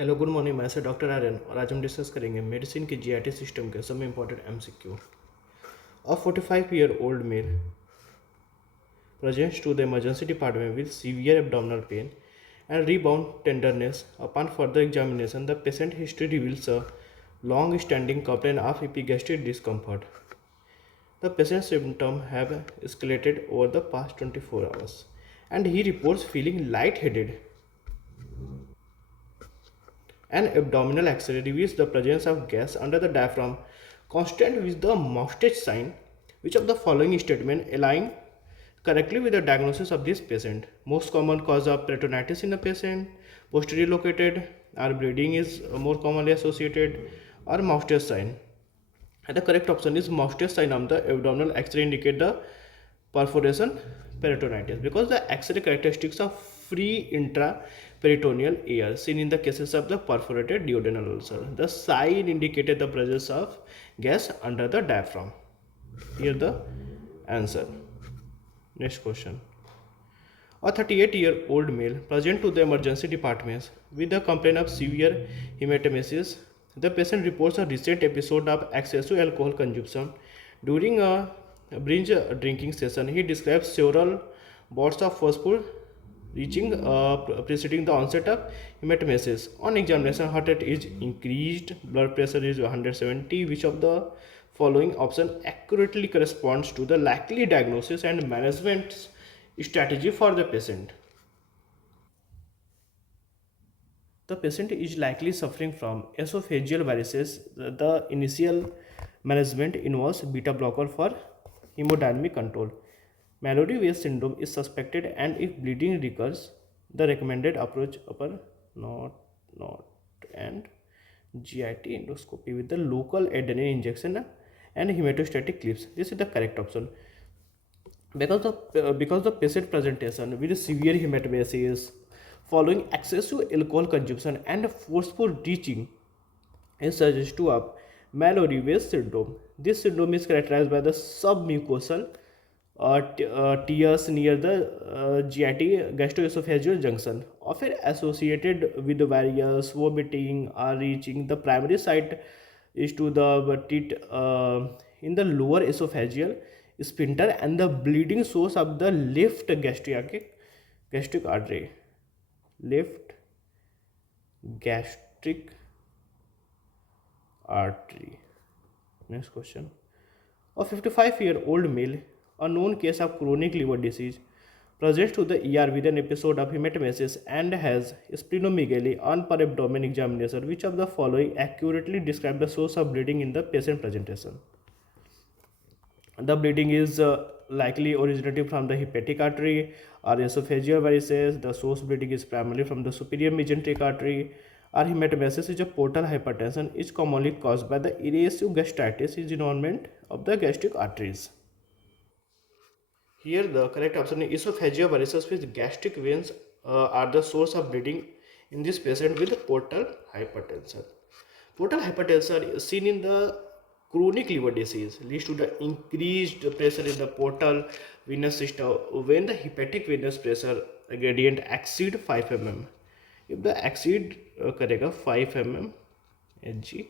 Hello good morning. मैं से doctor Aryan और आज हम डिस्कस करेंगे मेडिसिन के जीआईटी सिस्टम के सब important MCQ. A 45-year-old male presents to the emergency department with severe abdominal pain and rebound tenderness. Upon further examination, the patient history reveals a long-standing complaint of epigastric discomfort. The patient's symptoms have escalated over the past 24 hours, and he reports feeling lightheaded. An abdominal X-ray reveals the presence of gas under the diaphragm, constant with the Moustache sign. Which of the following statements align correctly with the diagnosis of this patient? Most common cause of peritonitis in the patient, posterior located, or bleeding is more commonly associated, or Moustache sign. And the correct option is Moustache sign of the abdominal X-ray indicate the perforation peritonitis because the X-ray characteristics of free intraperitoneal air seen in the cases of the perforated duodenal ulcer. The sign indicated the presence of gas under the diaphragm. Here the answer. Next question. A 38-year-old male present to the emergency department with a complaint of severe hematemesis. The patient reports a recent episode of excessive alcohol consumption. During a binge drinking session, he describes several bouts of first food reaching preceding the onset of hematemesis. On examination, heart rate is increased, blood pressure is 170. Which of the following option accurately corresponds to the likely diagnosis and management strategy for the patient? The patient is likely suffering from esophageal varices. The initial management involves beta blocker for hemodynamic control. Mallory-Weiss syndrome is suspected, and if bleeding recurs, the recommended approach upper not and GIT endoscopy with the local adenine injection and hematostatic clips. This is the correct option. Because the patient presentation with severe hematemesis following excessive alcohol consumption and forceful reaching is suggestive of Mallory-Weiss syndrome. This syndrome is characterized by the submucosal tears near the GIT gastroesophageal junction, often associated with various vomiting or reaching. The primary site is to the tit in the lower esophageal sphincter and the bleeding source of the left gastric artery. Left gastric artery. Next question. A 55-year-old male, a known case of chronic liver disease, presents to the ER with an episode of hematemesis and has splenomegaly on per abdomen examination. Which of the following accurately describe the source of bleeding in the patient presentation? The bleeding is likely originating from the hepatic artery or esophageal varices. The source bleeding is primarily from the superior mesenteric artery. Or hematemesis is a portal hypertension is commonly caused by the erosive gastritis involvement of the gastric arteries. Here the correct option is esophageal varices with gastric veins are the source of bleeding in this patient with portal hypertension. Portal hypertension is seen in the chronic liver disease leads to the increased pressure in the portal venous system when the hepatic venous pressure gradient exceed 5 mm. If the exceed करेगा 5 mm Hg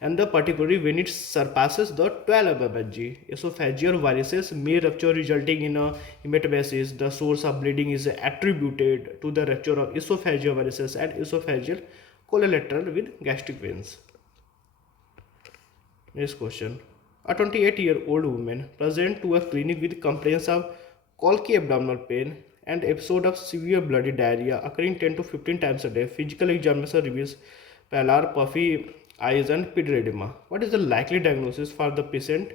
and the particularly when it surpasses the 12 mmHg, esophageal varices may rupture resulting in a hematemesis. The source of bleeding is attributed to the rupture of esophageal varices and esophageal collateral with gastric veins. Next question. A 28-year-old woman present to a clinic with complaints of colicky abdominal pain and episode of severe bloody diarrhea occurring 10 to 15 times a day. Physical examination reveals pallor, puffy eyes and pid What is the likely diagnosis for the patient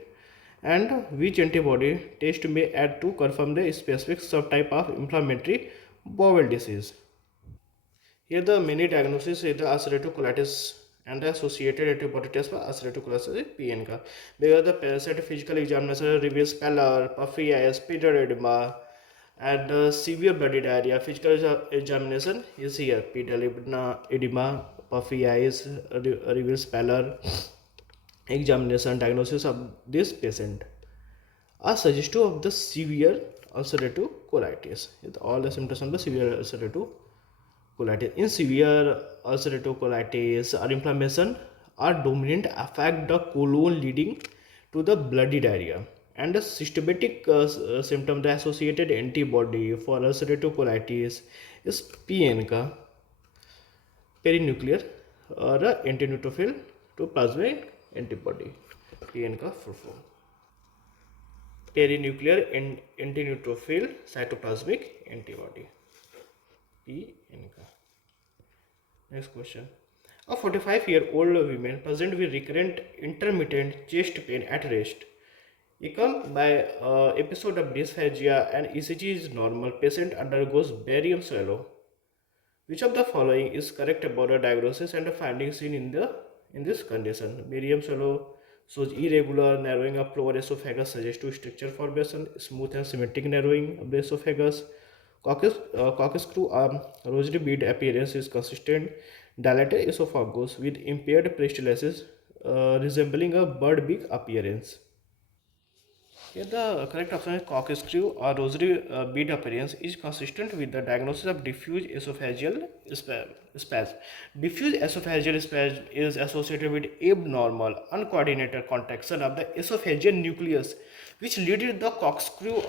and which antibody test may add to confirm the specific subtype of inflammatory bowel disease? Here the many diagnosis is the ulcerative colitis and the associated antibody test for ulcerative colitis PN का because the patient physical examination reveals pallor, puffy eyes, pid and severe bloody diarrhea. Physical examination is here pedal edema, puffy eyes, reveals pallor. Examination diagnosis of this patient are suggestive of the severe ulcerative colitis with all the symptoms of the severe ulcerative colitis. In severe ulcerative colitis or inflammation are dominant affect the colon leading to the bloody diarrhea. And the systematic symptom, the associated antibody for ulcerative colitis is PN का perinuclear और antineutrophil to plasma antibody. PN का full form. Perinuclear antineutrophil cytoplasmic antibody. PN का. Next question. A 45-year-old woman present with recurrent intermittent chest pain at rest, accompanied by episode of dysphagia and ECG is normal. Patient undergoes barium swallow. Which of the following is correct about the diagnosis and the findings seen in this condition? Barium swallow shows irregular narrowing of lower esophagus suggestive structure formation, smooth and symmetric narrowing of the esophagus. Corkscrew rosary bead appearance is consistent. Dilated esophagus with impaired peristalsis resembling a bird beak appearance. Here the correct option is corkscrew or rosary bead appearance is consistent with the diagnosis of diffuse esophageal spasm. Diffuse esophageal spasm is associated with abnormal, uncoordinated contraction of the esophageal nucleus, which lead to the corkscrew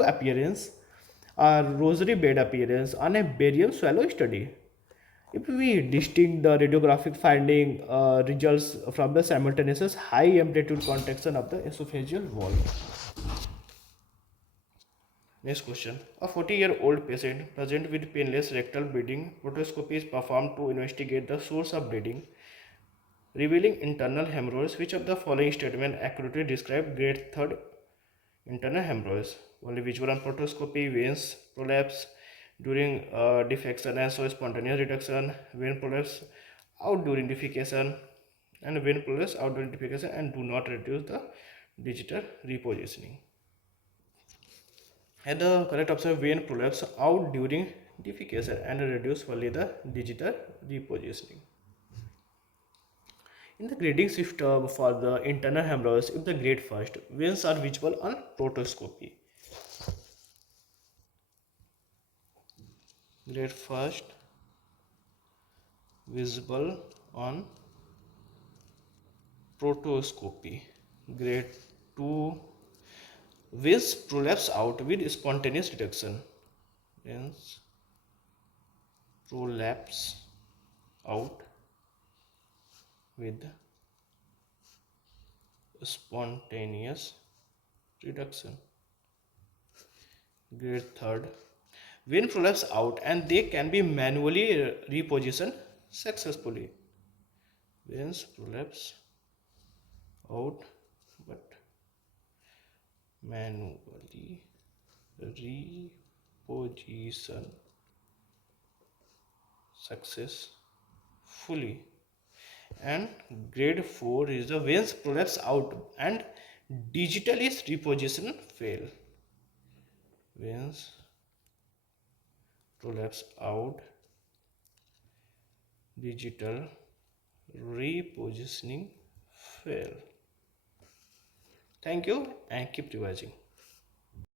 appearance or rosary bead appearance on a barium swallow study. If we distinct the radiographic finding results from the simultaneous high amplitude contraction of the esophageal wall. Next question. A 40-year-old patient present with painless rectal bleeding, proctoscopy is performed to investigate the source of bleeding, revealing internal hemorrhoids. Which of the following statement accurately describe grade 3rd internal hemorrhoids? Only visual on proctoscopy, veins prolapse during defecation and so spontaneous reduction, vein prolapse out during defecation and vein prolapse out during defecation and do not reduce the digital repositioning. And the correct option vein prolapse out during defecation and reduce only the digital repositioning. In the grading system for the internal hemorrhoids, if the grade first, veins are visible on proctoscopy. Grade first, visible on proctoscopy. Grade 2, veins prolapse out with spontaneous reduction. Veins prolapse out with spontaneous reduction. Grade 3rd, vein prolapse out and they can be manually repositioned successfully. Veins prolapse out but manually reposition successfully. And grade 4 is the veins prolapse out and digital is reposition fail. Veins prolapse out, digital repositioning fail. Thank you and keep revising.